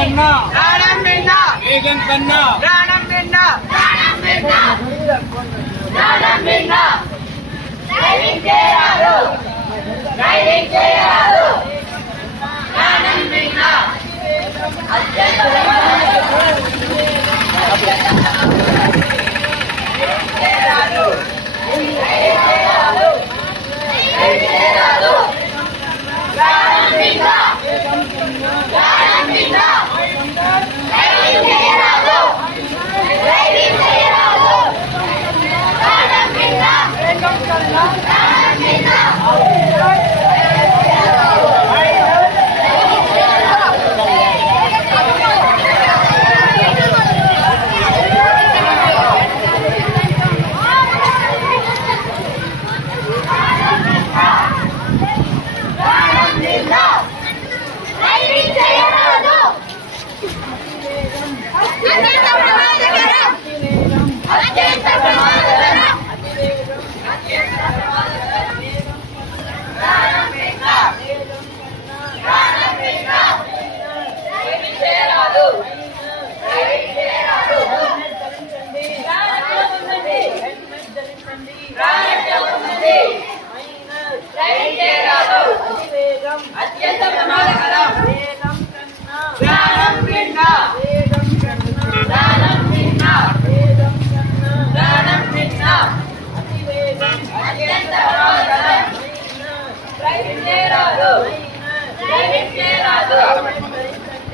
కన్నా. ప్రాణం నిండా. వేగం కన్నా. ప్రాణం ప్రాణం ప్రాణం ప్రాణం నిండా ప్రాణం నిండా డ్రైవింగ్ చేయరాదు డ్రైవింగ్ చేయరాదు ప్రాణం నిండా ప్రాణం నిండా ప్రాణం నిండా డ్రైవింగ్ చేయరాదు అత్యంత ప్రమాదకరం అత్యంత ప్రమాదకరం అత్యంత ప్రమాదకరం ప్రాణం నిండా ప్రాణం నిండా డ్రైవింగ్ చేయరాదు డ్రైవింగ్ అత్యంత ప్రమాదకరం ప్రాణం ప్రాణం అత్యంత ప్రమాదకరం.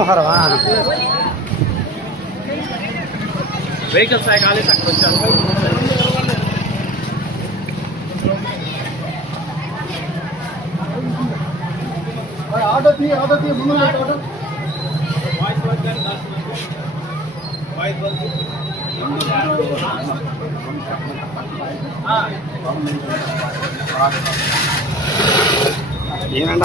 मनोहरवा ವೆಹಿಕಲ್ ಸಹಾಯಕ ಆಗಲಿ ಆಟೋ ತೀ ಆಟೋ ತೀ ಮುಂದೆ ಆಟೋ ವಾಯ್ಸ್ ಬಂದ್ ವಾಯ್ಸ್ ಬಂದ್ ಏನಂಡ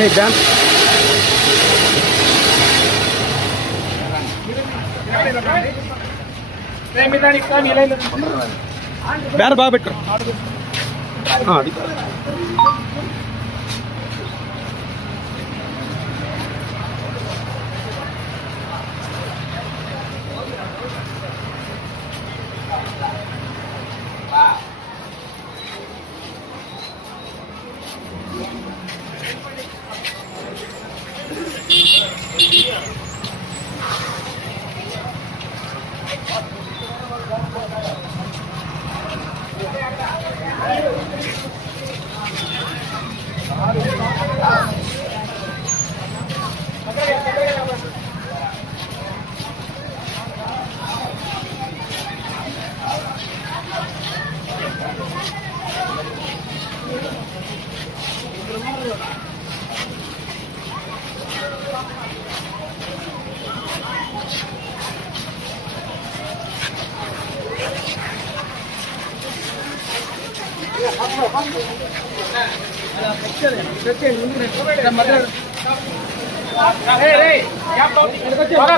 వర్క్ ఏనంటా డాన్స్ బ్యార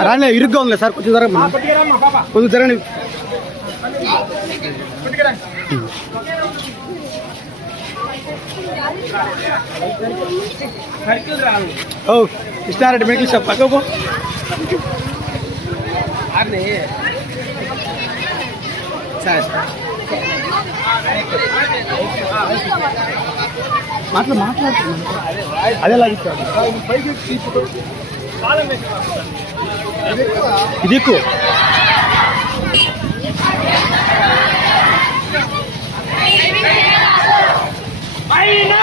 రాలే ఇరుగ్గా ఉంది సార్ కొంచెం జరగండి కొంచెం జరగండి సర్కిల్ రాను ఓ కృష్ణారెడ్డి మెడికల్ షాప్ పక్క పో అన్నీ సార్ మాట్లా మాట్లాడుతున్నాను అదే లాగిస్తాడు ఇది ఎక్కువ. ఫోన్లో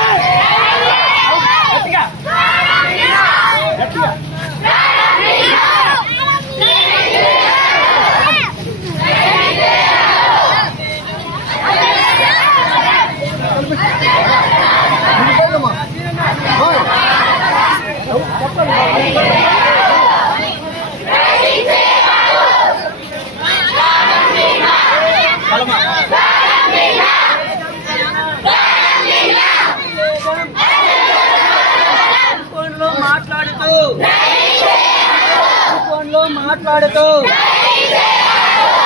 మాట్లాడుతూ.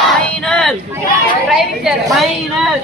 మైనర్ మైనర్ మైనర్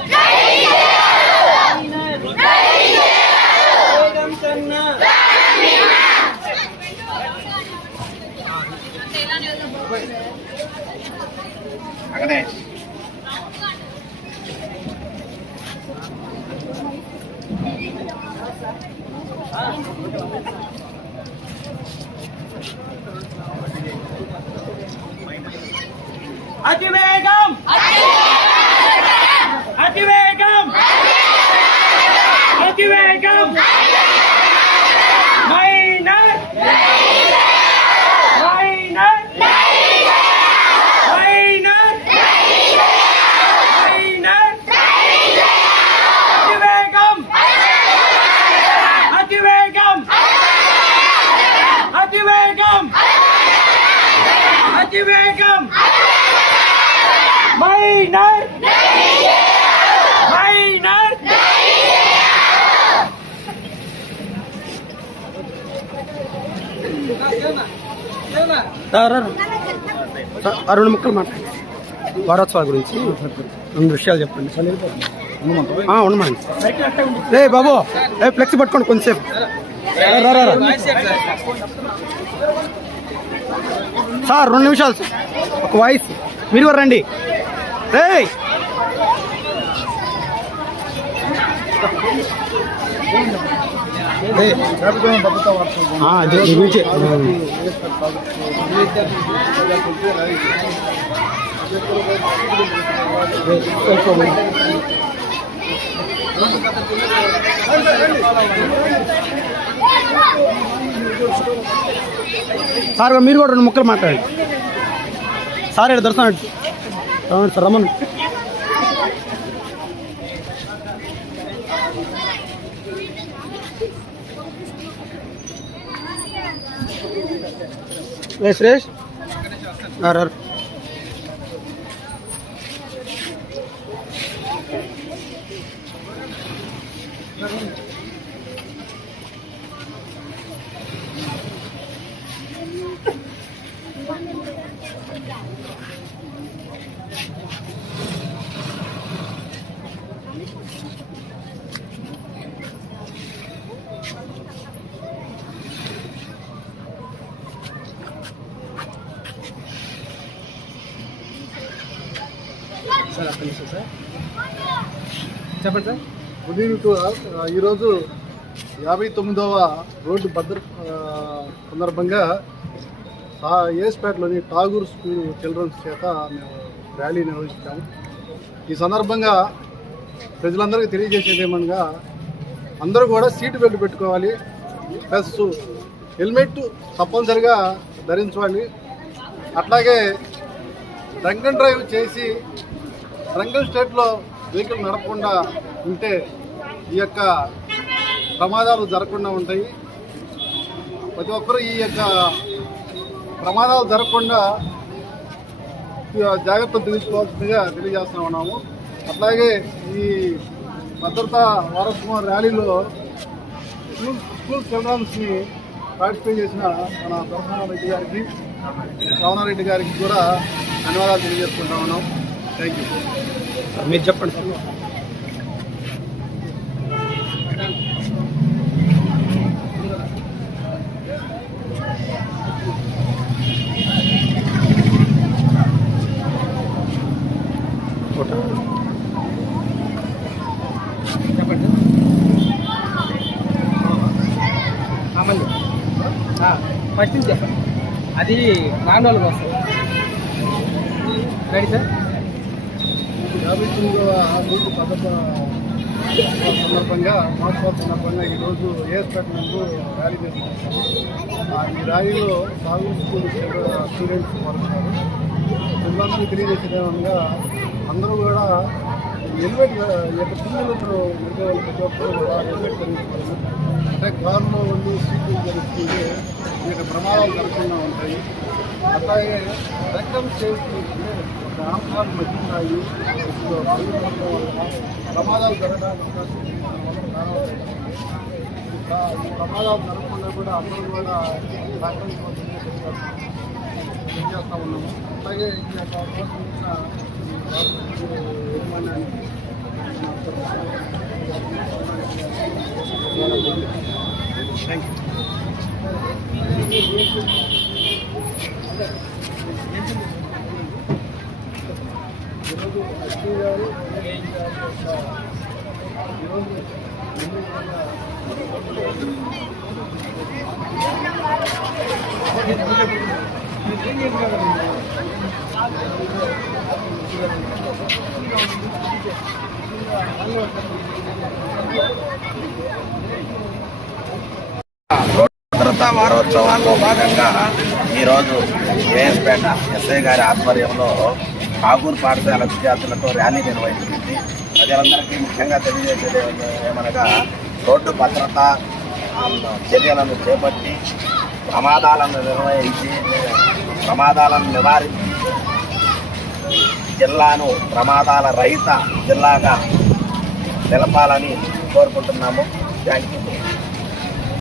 రెండు ముక్కలు మాట్లాడండి వారోత్సవాల గురించి రెండు విషయాలు చెప్పండి. ఉండమండి రే బాబు ఏ ఫ్లెక్స్ పట్టుకోండి కొంచెంసేపు. రా, రా, రా. సార్ రెండు నిమిషాలు సార్. ఒక వాయిస్. మీరు కూడా రండి. రే అదే దీని గురించి సార్ మీరు కూడా రెండు ముక్కలు మాట్లాడండి. సార్ ఇక్కడ దర్శనం సార్ రమ్మను. రేస్ రేస్ రారు Thank ఏ సురేష్ రా, చెప్పండి సార్. గుడ్ ఈవినింగ్ టు ఈరోజు యాభై తొమ్మిదవ రోడ్డు భద్ర సందర్భంగా ఏస్పేటలోని ఠాగూర్ స్కూల్ చిల్డ్రన్స్ చేత మేము ర్యాలీ నిర్వహించాము. ఈ సందర్భంగా ప్రజలందరికీ తెలియజేసేది ఏమనగా అందరూ కూడా సీటు బెల్ట్ పెట్టుకోవాలి. ప్లస్ హెల్మెట్ తప్పనిసరిగా ధరించాలి. అట్లాగే డ్రంక్ అండ్ డ్రైవ్ చేసి డ్రంక్ స్టేట్లో వెహికల్ నడపకుండా ఉంటే ఈ యొక్క ప్రమాదాలు జరగకుండా ఉంటాయి. ప్రతి ఒక్కరూ ఈ యొక్క ప్రమాదాలు జరగకుండా జాగ్రత్తలు తీసుకోవాల్సిందిగా తెలియజేస్తూ ఉన్నాము. అట్లాగే ఈ భద్రతా వారోత్సవం ర్యాలీలో స్కూల్ స్కూల్ చిల్డ్రన్స్ని పార్టిసిపేట్ చేసిన మన దర్శనారెడ్డి గారికి రమణారెడ్డి గారికి కూడా ధన్యవాదాలు తెలియజేసుకుంటా ఉన్నాం. మీరు చెప్పండి సార్. చెప్పండి. ఆ, ఫస్ట్ నుంచి చెప్పండి. అది నాన్ వాళ్ళకి వస్తుంది. రెడీ సార్ యాభై తొమ్మిదవ బూత్ భద్రత సందర్భంగా మహోత్సవ సందర్భంగా ఈరోజు ఏఎస్పేట నందు ర్యాలీ నిర్వహించాము ఈ ర్యాలీలో సాగు స్కూల్ స్టూడెంట్స్ పాల్గొన్నారు. పిల్లలందరూ తెలియజేసేదేమనగా అందరూ కూడా హెల్మెట్ యొక్క పిల్లలు ఇప్పుడు వాళ్ళు ప్రతి ఒక్కరు కూడా హెల్మెట్ ధరించుకోవాలి. అంటే కారులో ఉండి సీట్లు ధరిస్తుంటే మీకు ప్రమాదాలు జరగకుండా ఉంటాయి. అలాగే రక్తం చేసి అంటే ఒక ప్రమాదాలు జరగడానికి అవకాశం ప్రమాదాలు జరగకుండా కూడా అందరూ కూడా సహకరించవలసిందిగా ఉన్నాము. అలాగే ఈ యొక్క థ్యాంక్ యూ ఈరోజు అశ్విని గారు ఈరోజు భద్రతా వారోత్సవాల్లో భాగంగా ఈరోజు ఏఎస్పేట ఎస్ఐ గారి ఆధ్వర్యంలో కాగూరు పాఠశాల విద్యార్థులతో ర్యాలీ నిర్వహించింది. ప్రజలందరికీ ముఖ్యంగా తెలియజేసేది ఏమనగా రోడ్డు భద్రత చర్యలను చేపట్టి ప్రమాదాలను నిర్వహించి ప్రమాదాలను నివారించి జిల్లాను ప్రమాదాల రహిత జిల్లాగా నిలపాలని కోరుకుంటున్నాము. Thank you